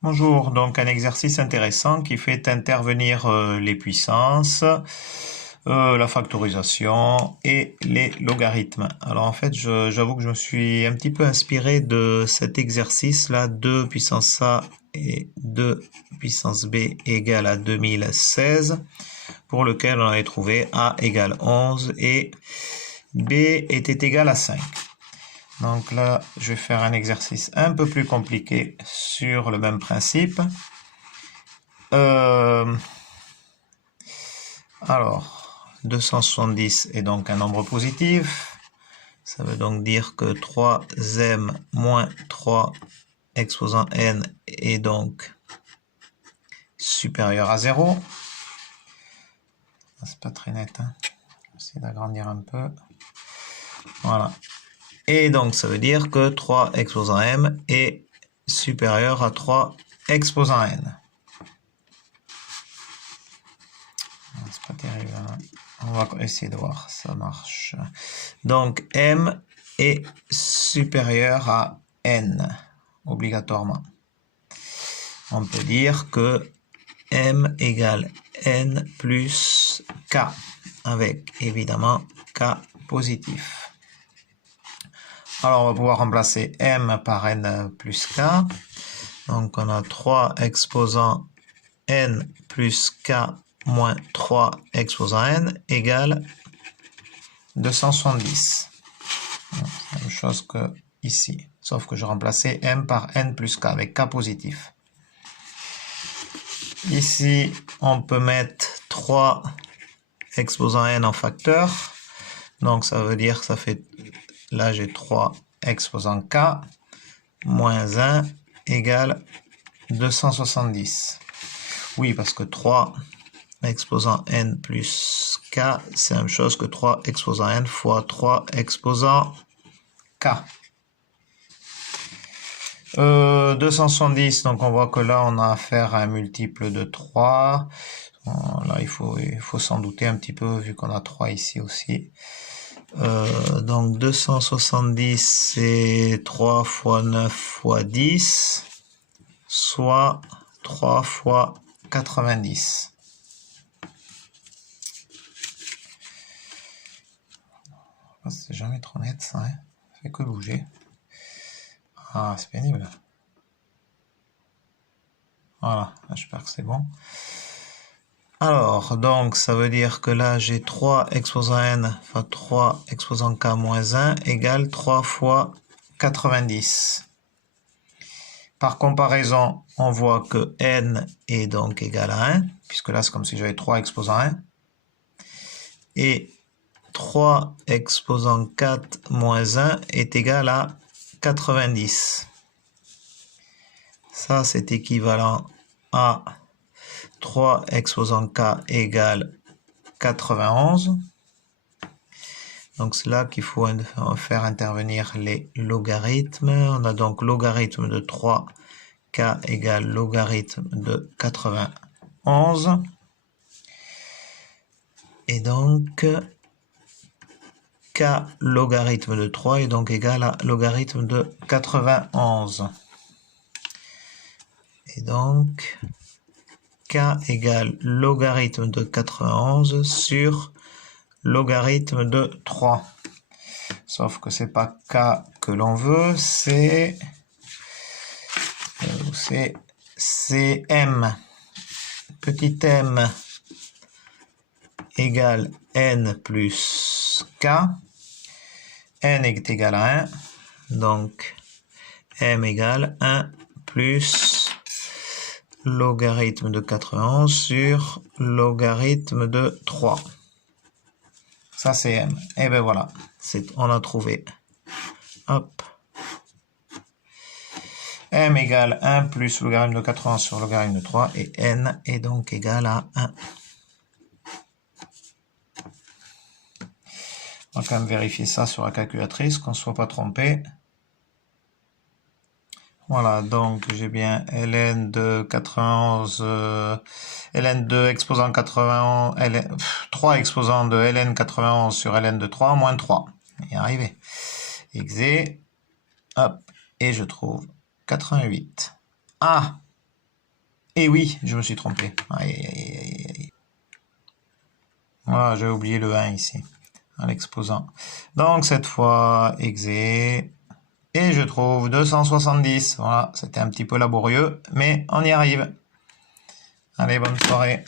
Bonjour, donc un exercice intéressant qui fait intervenir les puissances, la factorisation et les logarithmes. Alors en fait, j'avoue que je me suis un petit peu inspiré de cet exercice-là, 2 puissance A et 2 puissance B égale à 2016, pour lequel on avait trouvé A égale 11 et B était égal à 5. Donc là, je vais faire un exercice un peu plus compliqué sur le même principe. Alors, 270 est donc un nombre positif. Ça veut donc dire que 3m moins 3 exposant n est donc supérieur à 0. C'est pas très net, hein. Je vais essayer d'agrandir un peu. Voilà. Et donc, ça veut dire que 3 exposant m est supérieur à 3 exposant n. C'est pas terrible, hein. On va essayer de voir si ça marche. Donc, m est supérieur à n, obligatoirement. On peut dire que m égale n plus k, avec évidemment k positif. Alors, on va pouvoir remplacer m par n plus k. Donc, on a 3 exposant n plus k moins 3 exposant n égale 270. La même chose que ici, sauf que je remplaçais m par n plus k avec k positif. Ici, on peut mettre 3 exposant n en facteur. Donc, ça veut dire que ça fait, là j'ai 3 exposant k moins 1 égale 270. Oui, parce que 3 exposant n plus k, c'est la même chose que 3 exposant n fois 3 exposant k. 270, donc on voit que là on a affaire à un multiple de 3. Là il faut s'en douter un petit peu vu qu'on a 3 ici aussi. Donc 270 c'est 3 fois 9 fois 10, soit 3 fois 90. C'est jamais trop net ça, hein. Ça fait que bouger. Ah, c'est pénible. Voilà, j'espère que c'est bon. Alors, donc, ça veut dire que là, j'ai 3 exposant n, enfin 3 exposant k moins 1 égale 3 fois 90. Par comparaison, on voit que n est donc égal à 1, puisque là, c'est comme si j'avais 3 exposant 1. Et 3 exposant 4 moins 1 est égal à 90. Ça, c'est équivalent à 3 exposant k égale 91. Donc, c'est là qu'il faut faire intervenir les logarithmes. On a donc logarithme de 3k égale logarithme de 91. Et donc, k logarithme de 3 est donc égal à logarithme de 91. Et donc, k égale logarithme de 91 sur logarithme de 3. Sauf que c'est pas k que l'on veut, c'est m. Petit m égale n plus k. N est égal à 1. Donc, m égale 1 plus logarithme de 91 sur logarithme de 3. Ça, c'est m. Et ben voilà, on a trouvé. Hop. M égale 1 plus logarithme de 91 sur logarithme de 3. Et n est donc égal à 1. On va quand même vérifier ça sur la calculatrice, qu'on ne soit pas trompé. Voilà, donc j'ai bien ln de 91, ln de exposant 91, 3 exposant de ln 91 sur ln de 3 moins 3. On y est arrivé. Exe, hop, et je trouve 88. Ah, Et oui, je me suis trompé. Aïe, aïe, aïe, aïe, aïe. Voilà, j'ai oublié le 1 ici, à l'exposant. Donc, cette fois, exé. Et je trouve 270. Voilà, c'était un petit peu laborieux, mais on y arrive. Allez, bonne soirée.